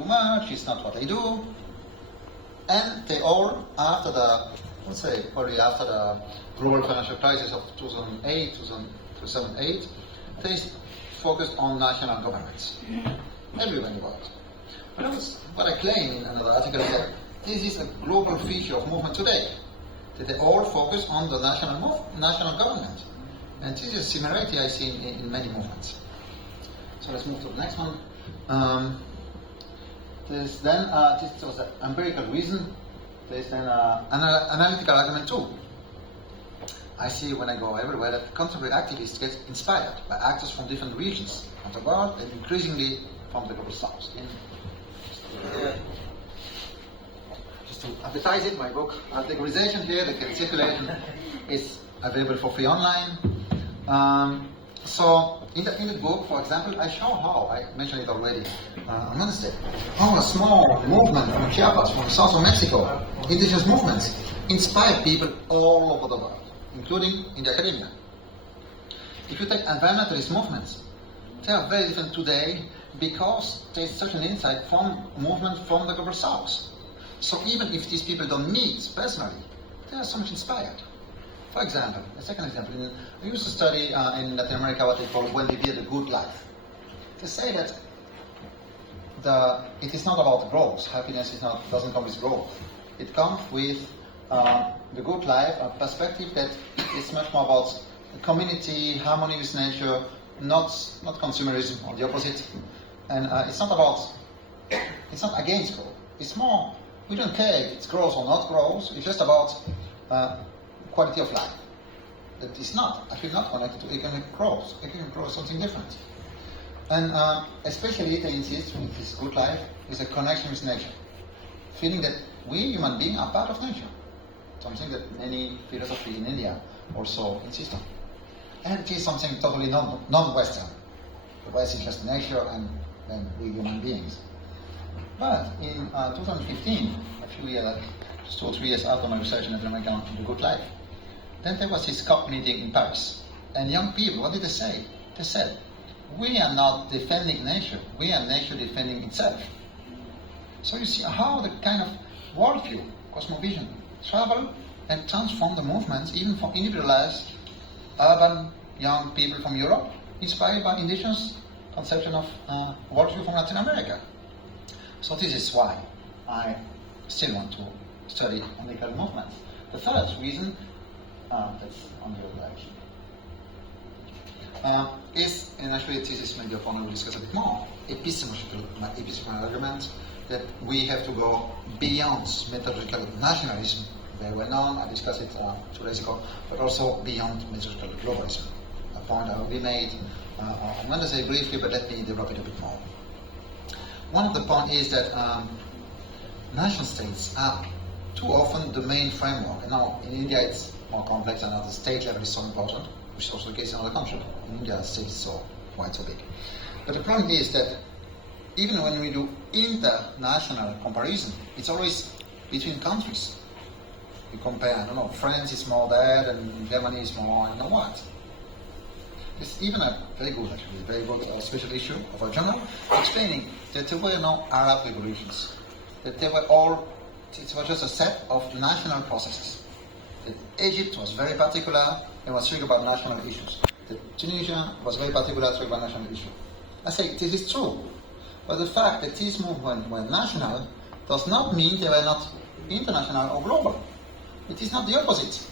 too much, it's not what I do. And they all, after the, let's say, probably after the global financial crisis of 2008, they focused on national governments. Everywhere in the world. But what I claim in another article is that this is a global feature of movement today. That they all focus on the national government. And this is a similarity I see in many movements. So let's move to the next one. This was the empirical reason. There's then an analytical argument too. I see when I go everywhere that contemporary activists get inspired by actors from different regions of the world and increasingly from the global south. Just to advertise it, my book, Categorization here, the circulation is available for free online. So in the book, for example, I show how, I mentioned it already on Wednesday, how a small movement from Chiapas, from south of Mexico, indigenous movements, inspire people all over the world, including in the academia. If you take environmentalist movements, they are very different today because there is such an insight from movement from the global south. So even if these people don't meet personally, they are so much inspired. For example, a second example, I used to study in Latin America what they call when they view the good life. They say that it is not about growth. Happiness doesn't come with growth. It comes with the good life, a perspective that is much more about community, harmony with nature, not consumerism, or the opposite. And it's not against growth. It's more, we don't care if it's growth or not growth. It's just about quality of life. That is actually not connected to economic growth. Economic growth is something different. And especially they insist with this good life is a connection with nature. Feeling that we human beings are part of nature. Something that many philosophy in India also insist on. And it is something totally non-Western. The West is just nature and then we human beings. But in 2015, just 2 or 3 years after my research in Latin America on the good life, then there was this COP meeting in Paris. And young people, what did they say? They said, we are not defending nature, we are nature defending itself. So you see how the kind of worldview, cosmovision, travel and transform the movements, even for individualized urban young people from Europe, inspired by indigenous conception of worldview from Latin America. So this is why I still want to study analytical movements. The third reason, that's on the other direction, is, and actually this is maybe a point we'll discuss a bit more, epistemological argument that we have to go beyond methodological nationalism, very well known, I discussed it 2 days ago, but also beyond methodological globalism. A point I already made on Wednesday briefly, but let me develop it a bit more. One of the points is that nation states are too often the main framework. And now in India it's more complex and at the state level is so important, which is also the case in other countries. In India the state is so big. But the problem is that even when we do international comparison, it's always between countries. We compare, I don't know, France is more that and Germany is more, I don't know what. It's even a very good special issue of a journal explaining that there were no Arab revolutions. That they were all, it was just a set of national processes. That Egypt was very particular and was thinking about national issues. That Tunisia was very particular thinking about national issues. I say this is true, but the fact that these movements were national does not mean they were not international or global. It is not the opposite.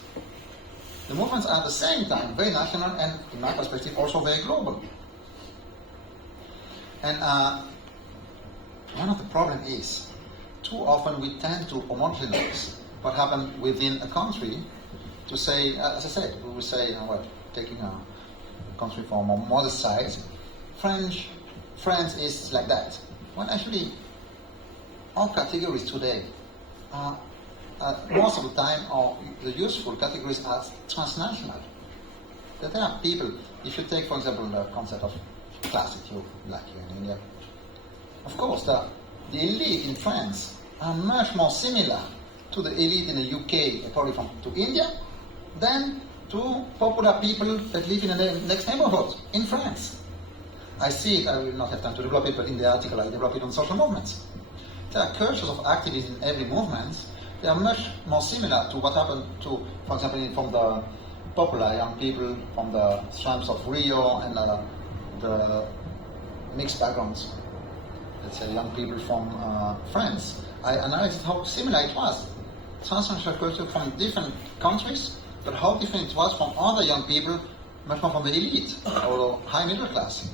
The movements are at the same time very national and, in my perspective, also very global. And one of the problems is, too often we tend to homogenize what happened within a country to say, as I said, we will say, taking a country from a modest size, France is like that. When actually, our categories today are most of the time, the useful categories are transnational. That there are people, if you take, for example, the concept of class, if you like here in India, of course, the elite in France are much more similar to the elite in the UK, probably to India, than to popular people that live in the next neighborhood in France. I see it, I will not have time to develop it, but in the article I develop it on social movements. There are cultures of activism in every movement. They are much more similar to what happened to, for example, from the popular young people from the slums of Rio and the mixed backgrounds, let's say young people from France. I analyzed how similar it was. Transnational culture from different countries, but how different it was from other young people, much more from the elite or high middle class.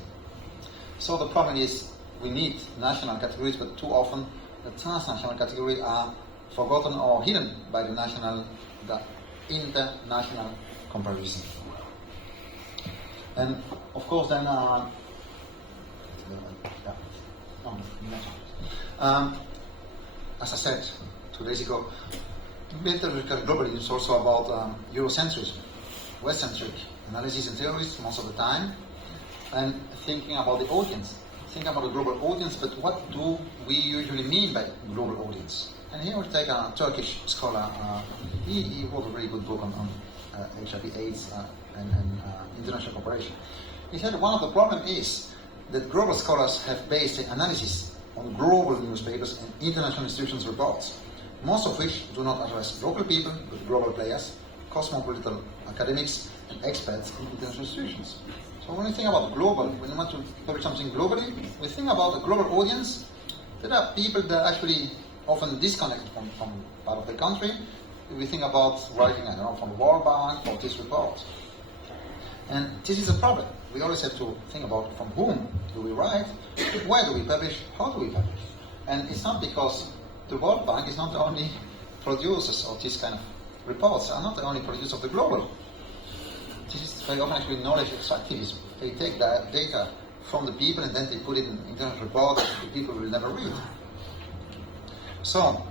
So the problem is we need national categories, but too often the transnational categories are forgotten or hidden by the international comparison. And of course then, as I said 2 days ago, methodological globalism is also about Eurocentrism, West-centric analysis and theories most of the time, and thinking about the audience, thinking about the global audience, but what do we usually mean by global audience? And here we take a Turkish scholar, he wrote a very good book on HIV/AIDS and international cooperation. He said one of the problems is that global scholars have based their analysis on global newspapers and international institutions' reports, most of which do not address local people, but global players, cosmopolitan academics, and experts in international institutions. So when we think about global, when we want to publish something globally, we think about a global audience. There are people that are actually often disconnected from part of the country. We think about writing, I don't know, from the World Bank or this report. And this is a problem. We always have to think about from whom do we write, where do we publish, how do we publish. And it's not because the World Bank is not the only producers of this kind of reports, are not the only producers of the global. This is very often actually knowledge extractivism. They take that data from the people and then they put it in international reports that the people will never read. So,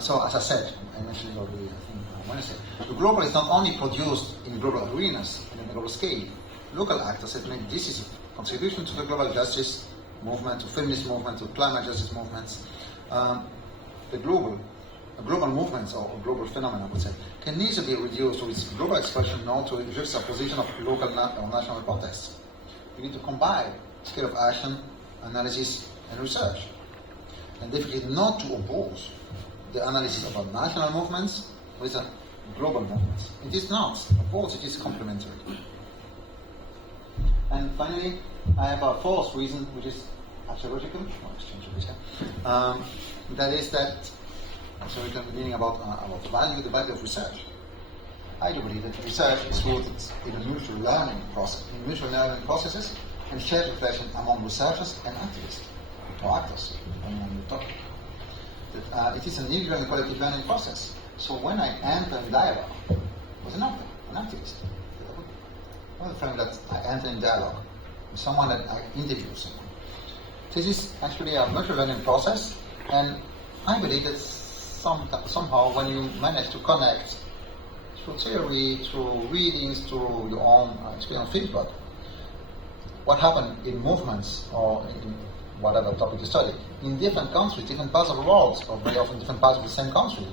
so as I said, I mentioned it already, I think on Wednesday, the global is not only produced in global arenas, in a global scale. Local actors have made decisive contribution to the global justice movement, to feminist movement, to climate justice movements. The global movements or global phenomena, I would say, can neither be reduced to its global expression nor to a juxtaposition of local or national contexts. We need to combine scale of action, analysis, and research, and definitely not to oppose the analysis of our national movements with a global movements. It is not opposed, it is complementary. And finally, I have a fourth reason, which is archaeological. That is that archaeological meaning about the value of research. I do believe that research is rooted in a mutual learning process, in mutual learning processes, and shared reflection among researchers and activists, or actors, depending on the topic. That it is an individual and collective learning process. So when I enter in dialogue with an actor, an activist, one of the frame that I enter in dialogue with someone that I interview someone. This is actually a mutual learning process, and I believe that somehow when you manage to connect through theory, through readings, through your own experience feedback, what happened in movements or in whatever topic you study, in different countries, different parts of the world, or very often different parts of the same country,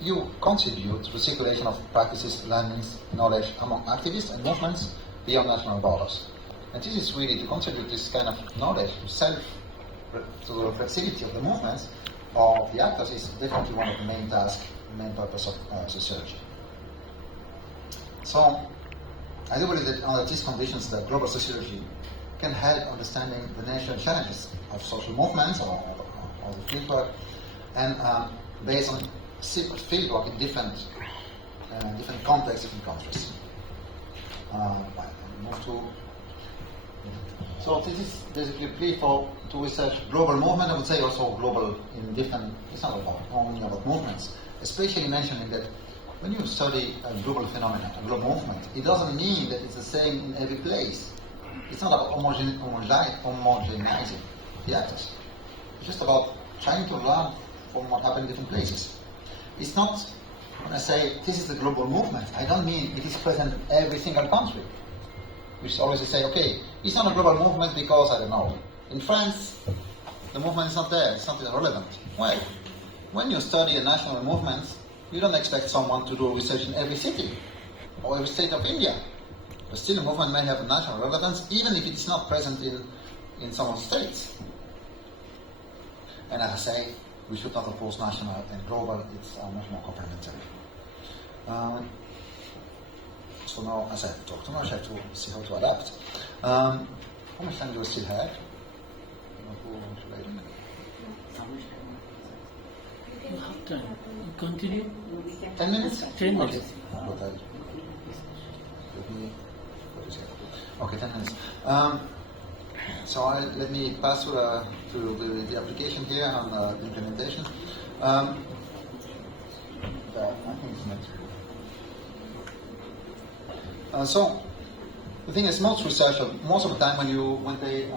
you contribute to the circulation of practices, learnings, knowledge among activists and movements beyond national borders. And this is really to contribute this kind of knowledge to the reflexivity of the movements or of the actors is definitely one of the main tasks, main purpose of sociology. So, I do believe that under these conditions, the global sociology can help understanding the national challenges of social movements or the fieldwork, and based on fieldwork in different contexts, different countries. So this is basically a plea to research global movement. I would say also global in different. It's not only about movements, especially mentioning that when you study a global phenomenon, a global movement, it doesn't mean that it's the same in every place. It's not about homogenizing the actors. It's just about trying to learn from what happened in different places. It's not, when I say this is the global movement, I don't mean it is present in every single country. We always say, okay, it's not a global movement because, I don't know, in France, the movement is not there, it's not relevant. Well, when you study a national movement, you don't expect someone to do research in every city or every state of India. But still a movement may have a national relevance, even if it's not present in some of the states. And as I say, we should not oppose national and global, it's much more complementary. So now, as I have talked too much, I have to see how to adapt. How much time do I still have? You have time. Continue. 10 minutes? 10 minutes. Okay, 10 minutes. So let me pass to the application here and the implementation. I think it's next. So the thing is, most researchers, most of the time when they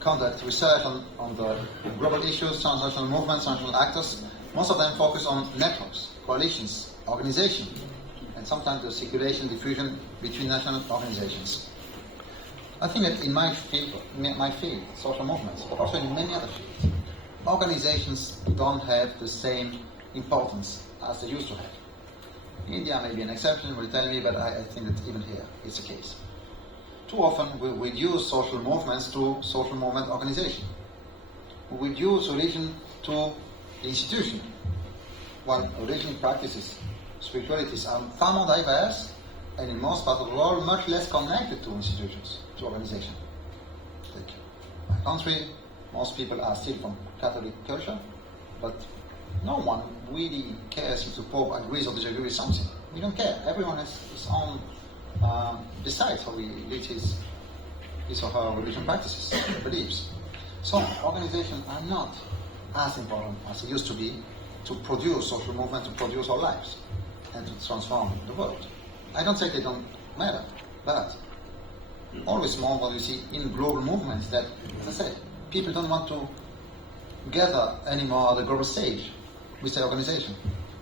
conduct research on the global issues, transnational movements, transnational actors, most of them focus on networks, coalitions, organization, and sometimes the circulation, diffusion between national organizations. I think that in my field, social movements, but also in many other fields, organizations don't have the same importance as they used to have. India may be an exception, will tell me, but I think that even here it's the case. Too often we reduce social movements to social movement organization. We reduce religion to institution, while religion practices, spiritualities are far more diverse and in most parts of the world much less connected to institutions, to organization. Like my country, most people are still from Catholic culture, but no one really cares if the Pope agrees or disagrees with something. We don't care. Everyone has his own, decides how he leads his or her religion practices, beliefs. So organizations are not as important as they used to be to produce social movement, to produce our lives, and to transform the world. I don't say they don't matter, but always more what you see in global movements that, as I said, people don't want to gather anymore at the global stage with the organization.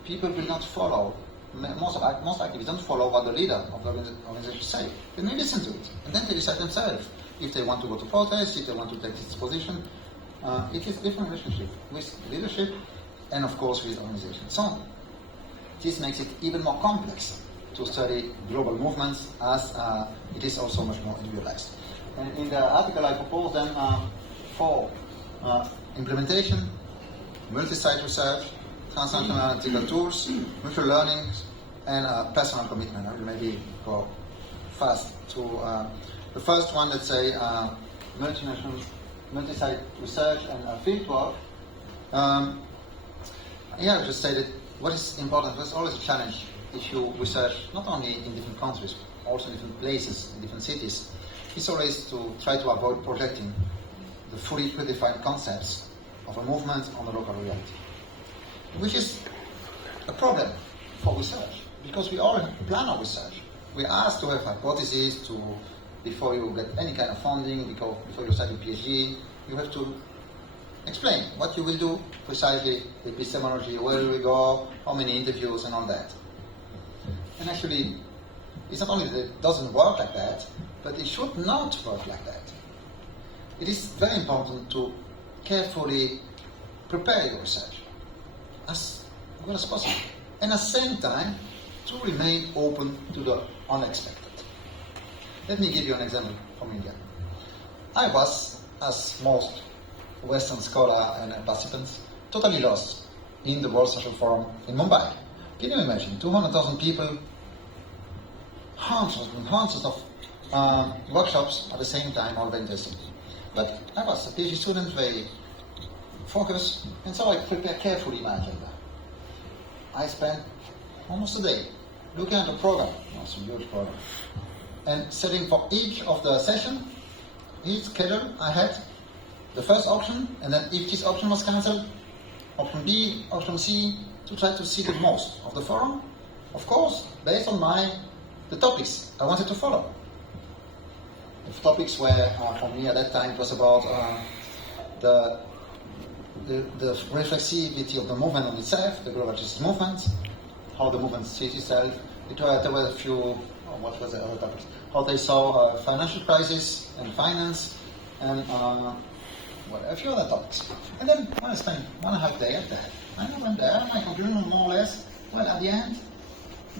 People will not follow, most activists don't follow what the leader of the organization say. They may listen to it, and then they decide themselves if they want to go to protest, if they want to take this position. It is a different relationship with leadership and, of course, with organization. So this makes it even more complex to study global movements, as it is also much more individualized. And in the article I propose then for implementation, multi-site research, transnational analytical tools, mutual learning, and personal commitment. I will maybe go fast to the first one, let's say multi-site research and field work. Here I just say that what is important, there's always a challenge if you research not only in different countries, also in different places, in different cities. It's always to try to avoid projecting the fully predefined concepts of a movement on the local reality, which is a problem for research, because we all plan our research. We are asked to have hypotheses before you get any kind of funding, before you start your PhD, you have to explain what you will do precisely, the epistemology, where we go, how many interviews, and all that. And actually, it's not only that it doesn't work like that, but it should not work like that. It is very important to carefully prepare your research as well as possible, and at the same time to remain open to the unexpected. Let me give you an example from India. I was, as most Western scholars and participants, totally lost in the World Social Forum in Mumbai. Can you imagine? 200,000 people, hundreds and hundreds of workshops at the same time, all very interesting. But I was a PhD student, very focused, and so I prepared carefully my agenda. I spent almost a day looking at the program, it's a huge program, and setting for each of the session, each schedule I had the first option, and then if this option was cancelled, option B, option C, to try to see the most of the forum, of course, based on the topics I wanted to follow. The topics were, for me at that time, it was about the reflexivity of the movement on itself, the global justice movement, how the movement sees itself. There were a few, what was the other topics? How they saw financial crisis and finance, and a few other topics. And then when I spent 1.5 days at that, I went there, my conclusion more or less, well, at the end,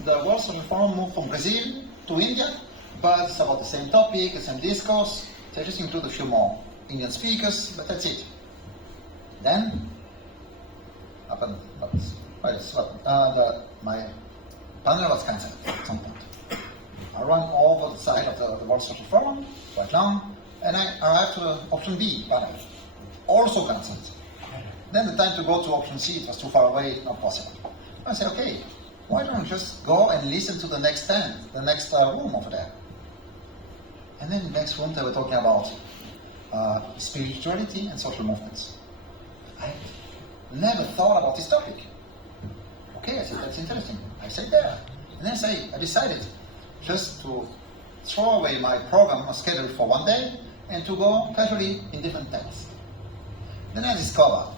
the World Social Forum moved from Brazil to India, but it's about the same topic, the same discourse. So I just include a few more Indian speakers, but that's it. Then, my panel was cancelled at some point. I ran over the side of the World Social Forum, quite long, and I arrived to option B panel, also cancelled. Then the time to go to option C, it was too far away, not possible. I said, okay, why don't we just go and listen to the next stand, the next room over there? And then in the next room they were talking about spirituality and social movements. I never thought about this topic. Okay, I said, that's interesting. I sat there. And then I decided just to throw away my program or schedule for one day and to go casually in different texts. Then I discovered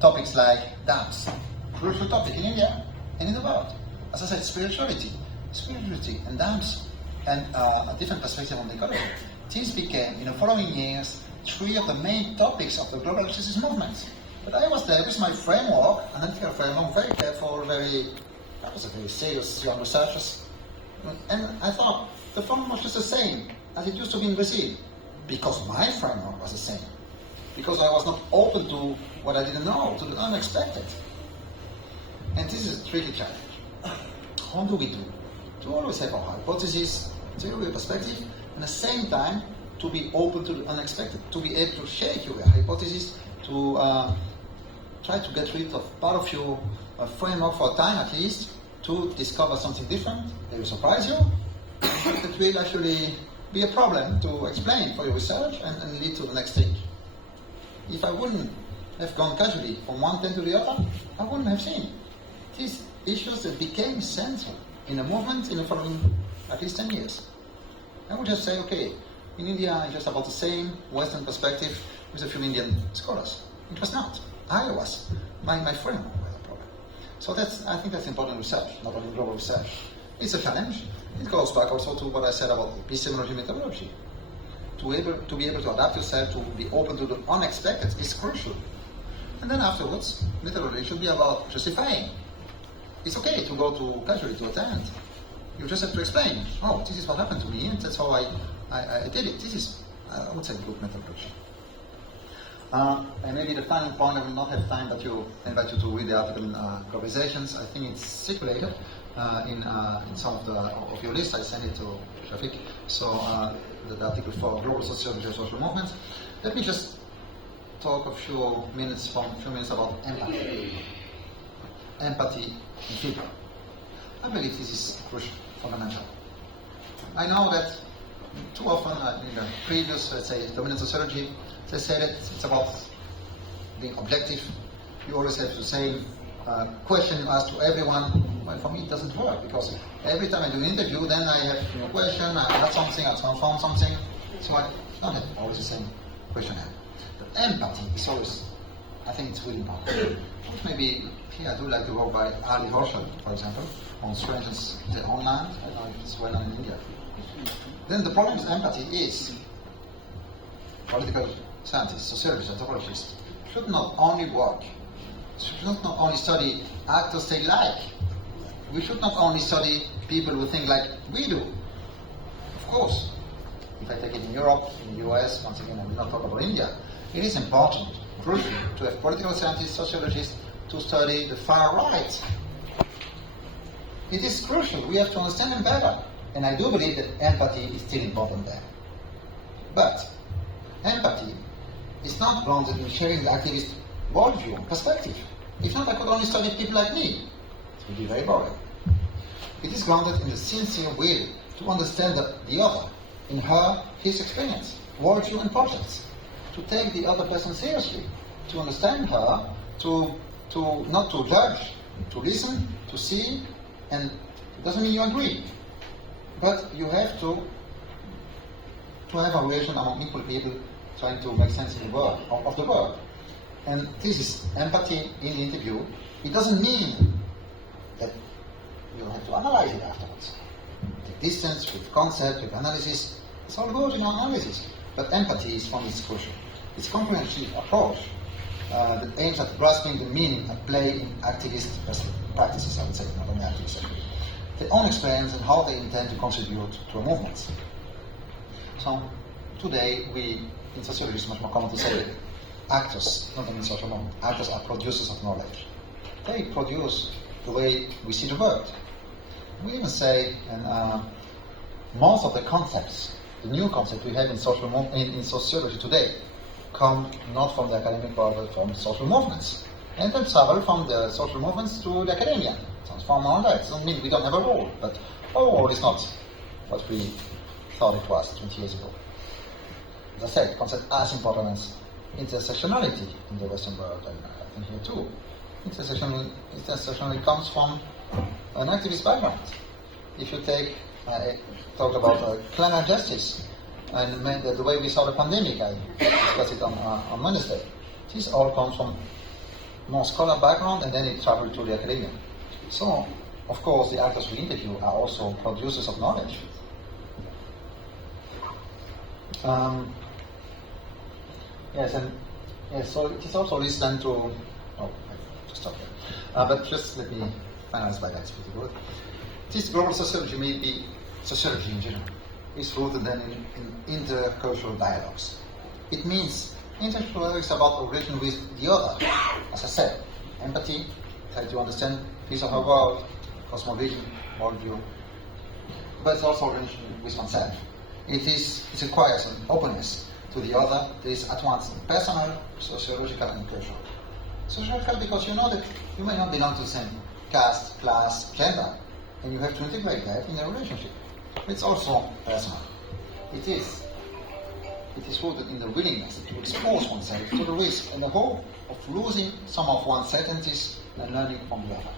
topics like dance, crucial topic in India and in the world. As I said, spirituality and dance, and a different perspective on the ecology. These became, in the following years, 3 of the main topics of the global justice movement. But I was there with my framework, analytical framework, very careful, that was a very serious young researchers. And I thought the framework was just the same as it used to be in Brazil, because my framework was the same. Because I was not open to what I didn't know, to the unexpected. And this is a tricky challenge. How do we do? To always have a hypothesis, theory, perspective, and at the same time to be open to the unexpected, to be able to shake your hypothesis, to try to get rid of part of your framework for a time at least, to discover something different that will surprise you, that will actually be a problem to explain for your research and lead to the next stage. If I wouldn't have gone casually from one thing to the other, I wouldn't have seen these issues that became central in the movement in the following at least 10 years. I would just say, okay, in India it's just about the same Western perspective with a few Indian scholars. It was not. I was. My framework was a problem. So I think that's important research, not only global research. It's a challenge. It goes back also to what I said about epistemology methodology. To be able to adapt yourself, to be open to the unexpected is crucial. And then afterwards, methodology should be about justifying. It's okay to go to casually to attend. You just have to explain, oh, this is what happened to me, and that's how I did it. This is, I would say, good methodology. And maybe the final point, I will not have time, but I invite you to read the article in Globalizations. I think it's circulated in some of your lists. I sent it to Shafiq. So the article for Global Sociology and Social Movements. Let me just talk a few minutes about empathy. Empathy in people. I believe this is crucial, fundamental. I know that too often in the previous, let's say, dominant sociology, they say that it's about being objective. You always have the same question you ask to everyone. Well, for me it doesn't work, because every time I do an interview, then I have a question, I add something, I transform something. So I don't have always the same questionnaire. But empathy is always, I think it's really important. Maybe here I do like the work by Ali Horschel, for example, on strangers in their own land. I don't know if it's well known in India. Then the problem with empathy is political scientists, sociologists, anthropologists should not only study actors they like. We should not only study people who think like we do. Of course, if I take it in Europe, in the US, once again I will not talk about India, it is important, crucial, to have political scientists, sociologists, to study the far right. It is crucial. We have to understand them better. And I do believe that empathy is still important there. But empathy is not grounded in sharing the activist worldview, perspective. If not, I could only study people like me. It would be very boring. It is grounded in the sincere will to understand the other, in his experience, worldview and projects. To take the other person seriously, to understand her, to not to judge, to listen, to see, and it doesn't mean you agree, but you have to have a relation among equal people, trying to make sense of the world. And this is empathy in the interview. It doesn't mean that you have to analyze it afterwards. The distance with concept, with analysis, it's all good in analysis. But empathy is for me crucial. It's a comprehensive approach that aims at grasping the meaning at play in activist practices, I would say, not only activists, their own experience and how they intend to contribute to a movement. So today in sociology it's much more common to say actors, not only social norm, actors are producers of knowledge. They produce the way we see the world. We even say, and most of the concepts, the new concepts we have in sociology today, come not from the academic world, but from social movements. And they travel from the social movements to the academia. Transform on that. It doesn't mean we don't have a role, but our role is not what we thought it was 20 years ago. As I said, concept as important as intersectionality in the Western world, and I think here too. Intersectionality comes from an activist background. If you take, I talked about climate justice, and the way we saw the pandemic, I discussed it on Wednesday. This all comes from more scholar background, and then it traveled to the academia. So, of course, the actors we interview are also producers of knowledge. So it is also listened to. Oh, I just stopped there. But just let me finalize by that. This global sociology, maybe sociology in general, is rooted then in intercultural dialogues. It means intercultural dialogues about a relation with the other. As I said, empathy, try to understand piece of our world, cosmovision, worldview, but it's also a relation with oneself. It requires an openness to the other that is at once personal, sociological, and cultural. Sociological because you know that you may not belong to the same caste, class, gender, and you have to integrate that in a relationship. It's also personal. It is rooted in the willingness to expose oneself to the risk and the hope of losing some of one's certainties and learning from the other.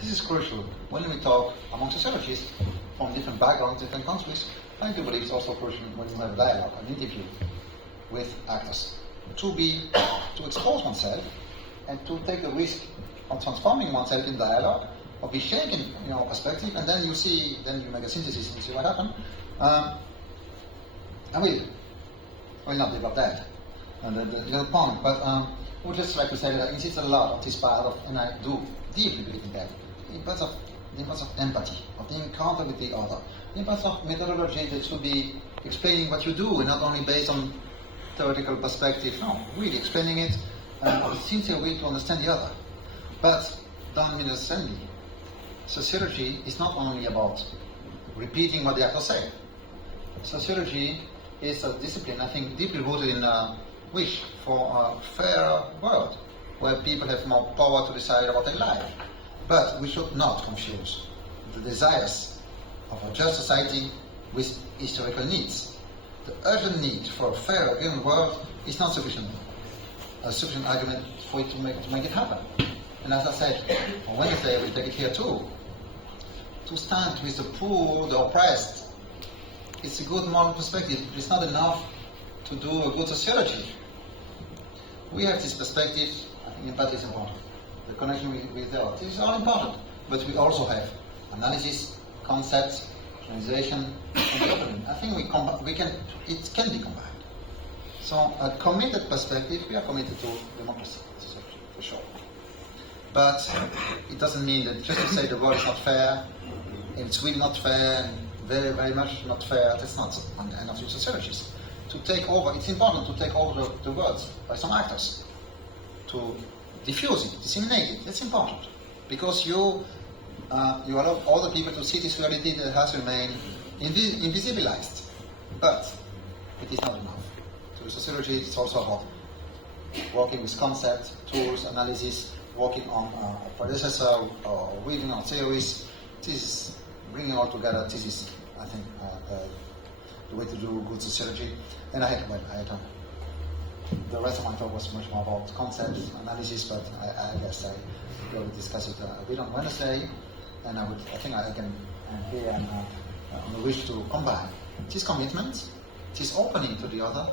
This is crucial when we talk among sociologists from different backgrounds, different countries. I do believe it's also crucial when you have a dialogue, an interview with actors, to expose oneself and to take the risk of transforming oneself in dialogue, of be shaken in your perspective, and then you make a synthesis and you see what happened. I will not develop that, the little point, but I would just like to say that I insist a lot on this part of, and I do deeply believe in that, the importance of empathy, of the encounter with the other, the importance of methodology that should be explaining what you do and not only based on theoretical perspective, no, really explaining it in a sincere way to understand the other. But don't misunderstand me. Sociology is not only about repeating what the actors say. Sociology is a discipline, I think, deeply rooted in a wish for a fairer world, where people have more power to decide about their life. But we should not confuse the desires of a just society with historical needs. The urgent need for a fairer, given world is not a sufficient argument for it to make it happen. And as I said, on Wednesday, we take it here too. To stand with the poor, the oppressed, it's a good moral perspective. It's not enough to do a good sociology. We have this perspective. I think empathy is important. The connection with the other. This is all important. But we also have analysis, concepts, organization, and development. I think it can be combined. So a committed perspective, we are committed to democracy, for sure. But it doesn't mean that just to say the world is not fair, and it's really not fair, and very, very much not fair, that's not an end of sociologists. To take over, it's important to take over the words by some actors, to diffuse it, disseminate it, that's important. Because you allow other people to see this reality that has remained invisibilized. But it is not enough. To sociology, it's also about working with concepts, tools, analysis, working on a predecessor or reading on theories. This is bringing all together. This is, I think, the way to do good sociology. And the rest of my talk was much more about concepts, analysis, but I guess I will discuss it a bit on Wednesday. And I think I can here on the wish to combine this commitment, this opening to the other,